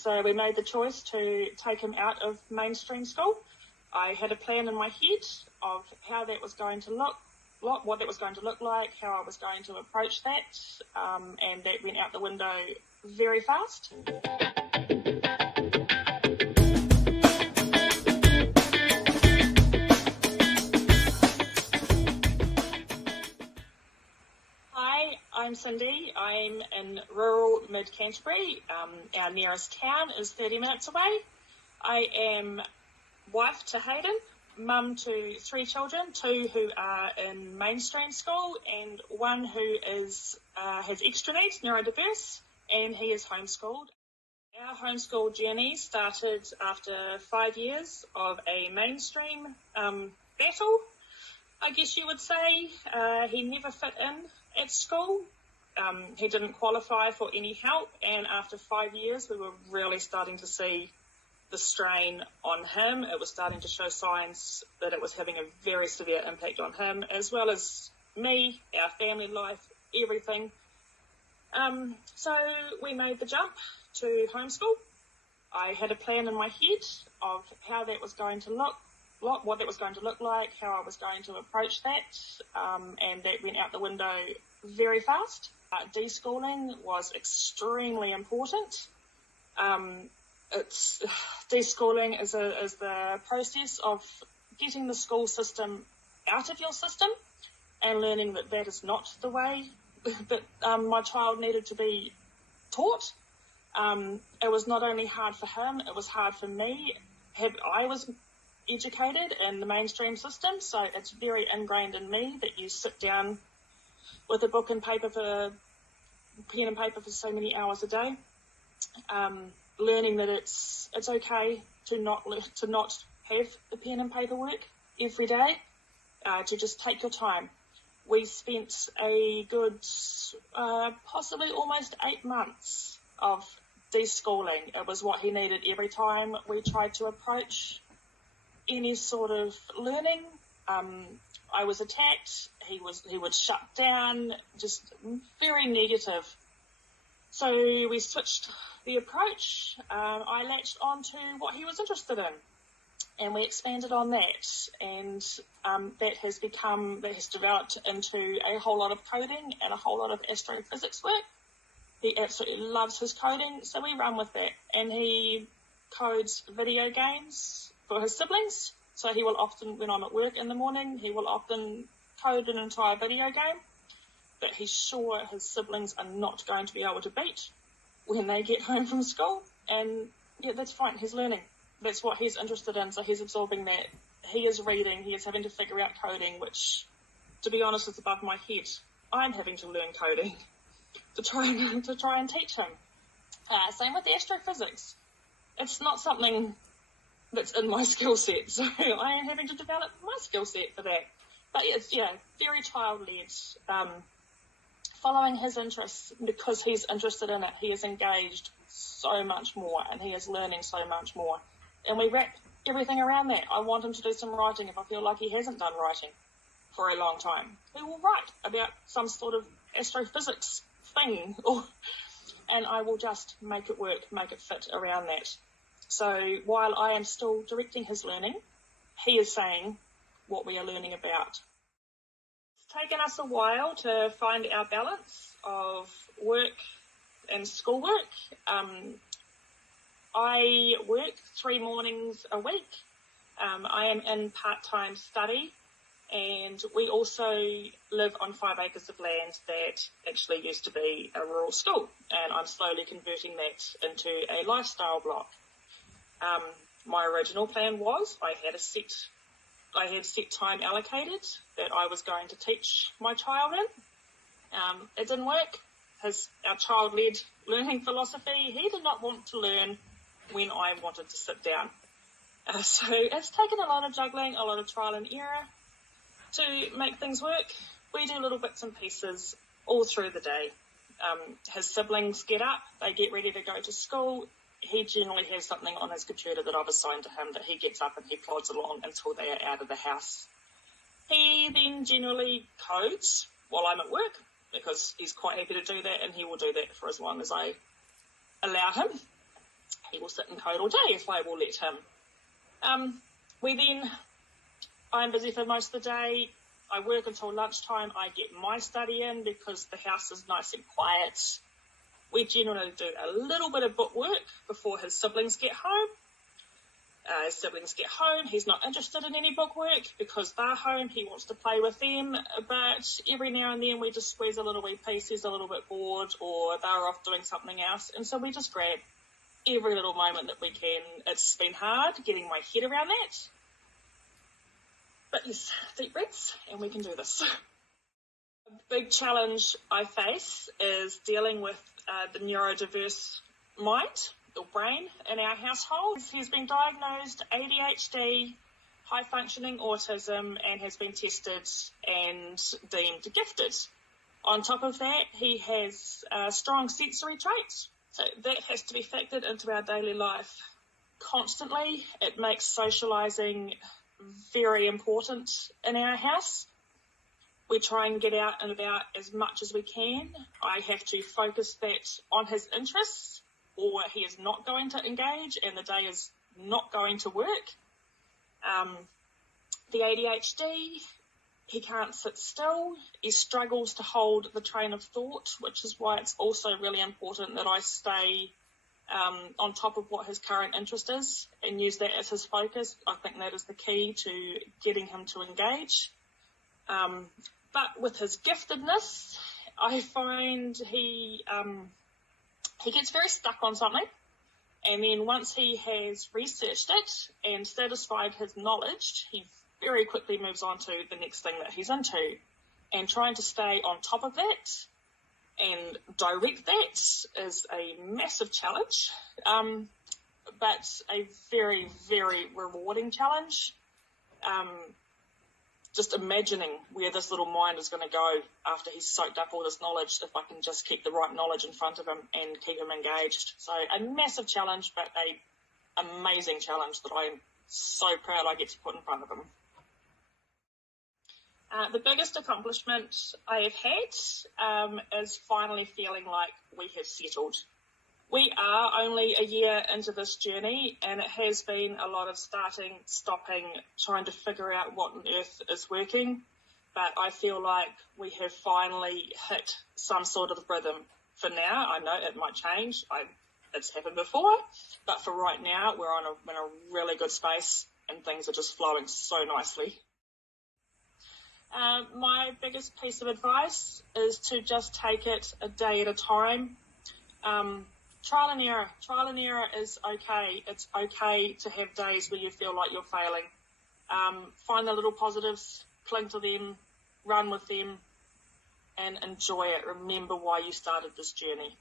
So we made the choice to take him out of mainstream school. I had a plan in my head of how that was going to look, what that was going to look like, how I was going to approach that, and that went out the window very fast. Hi, I'm Cindy. I'm in rural mid-Canterbury. Our nearest town is 30 minutes away. I am wife to Hayden, mum to 3 children, 2 who are in mainstream school and 1 who has extra needs, neurodiverse, and he is homeschooled. Our homeschool journey started after 5 years of a mainstream battle, I guess you would say. He never fit in at school. He didn't qualify for any help, and after 5 years we were really starting to see the strain on him. It was starting to show signs that it was having a very severe impact on him, as well as me, our family life, everything. So we made the jump to homeschool. I had a plan in my head of how that was going to look, what that was going to look like, how I was going to approach that, and that went out the window very fast. Deschooling was extremely important. Deschooling is the process of getting the school system out of your system and learning that that is not the way that my child needed to be taught. It was not only hard for him, it was hard for me. I was educated in the mainstream system, so it's very ingrained in me that you sit down with a book and pen and paper for so many hours a day. Learning that it's okay to not have the pen and paper work every day, to just take your time. We spent a good, possibly almost 8 months of deschooling. It was what he needed every time we tried to approach any sort of learning. I was attacked. He would shut down, just very negative. So we switched the approach. I latched on to what he was interested in, and we expanded on that, and that has developed into a whole lot of coding and a whole lot of astrophysics work. He absolutely loves his coding, so we run with that, and he codes video games for his siblings. So he will often, when I'm at work in the morning, he will often code an entire video game that he's sure his siblings are not going to be able to beat when they get home from school. And yeah, that's fine. He's learning. That's what he's interested in. So he's absorbing that. He is reading. He is having to figure out coding, which, to be honest, is above my head. I'm having to learn coding to try and teach him. Same with the astrophysics. It's not something that's in my skill set, so I am having to develop my skill set for that. But it's, very child-led. Following his interests, because he's interested in it, he is engaged so much more, and he is learning so much more. And we wrap everything around that. I want him to do some writing. If I feel like he hasn't done writing for a long time, he will write about some sort of astrophysics thing, and I will just make it work, make it fit around that. So while I am still directing his learning, he is saying what we are learning about. It's taken us a while to find our balance of work and schoolwork. I work 3 mornings a week. I am in part-time study, and we also live on 5 acres of land that actually used to be a rural school, and I'm slowly converting that into a lifestyle block. My original plan was I had set time allocated that I was going to teach my child in. It didn't work. Our child-led learning philosophy, he did not want to learn when I wanted to sit down. So it's taken a lot of juggling, a lot of trial and error to make things work. We do little bits and pieces all through the day. His siblings get up, they get ready to go to school. He generally has something on his computer that I've assigned to him that he gets up and he plods along until they are out of the house. He then generally codes while I'm at work, because he's quite happy to do that, and he will do that for as long as I allow him. He sit and code all day if I will let him. I'm busy for most of the day. I work until lunchtime. I get my study in because the house is nice and quiet. We generally do a little bit of book work before his siblings get home. He's not interested in any book work because they're home. He wants to play with them, but every now and then we just squeeze a little wee piece. He's a little bit bored or they're off doing something else, and so we just grab every little moment that we can. It's been hard getting my head around that, but yes, deep breaths and we can do this. A big challenge I face is dealing with the neurodiverse mind, the brain in our household. He's been diagnosed ADHD, high functioning autism, and has been tested and deemed gifted. On top of that, he has strong sensory traits, so that has to be factored into our daily life constantly. It makes socialising very important in our house. We try and get out and about as much as we can. I have to focus that on his interests, or he is not going to engage and the day is not going to work. The ADHD, he can't sit still. He struggles to hold the train of thought, which is why it's also really important that I stay on top of what his current interest is and use that as his focus. I think that is the key to getting him to engage. But with his giftedness, I find he gets very stuck on something, and then once he has researched it and satisfied his knowledge, he very quickly moves on to the next thing that he's into. And trying to stay on top of that and direct that is a massive challenge, but a very, very rewarding challenge. Just imagining where this little mind is going to go after he's soaked up all this knowledge, if I can just keep the right knowledge in front of him and keep him engaged. So a massive challenge, but a amazing challenge that I'm so proud I get to put in front of him. The biggest accomplishment I have had is finally feeling like we have settled. We are only a year into this journey, and it has been a lot of starting, stopping, trying to figure out what on earth is working. But I feel like we have finally hit some sort of rhythm. For now, I know it might change. It's happened before, but for right now, we're in a really good space, and things are just flowing so nicely. My biggest piece of advice is to just take it a day at a time. Trial and error. Trial and error is okay. It's okay to have days where you feel like you're failing. Find the little positives, cling to them, run with them, and enjoy it. Remember why you started this journey.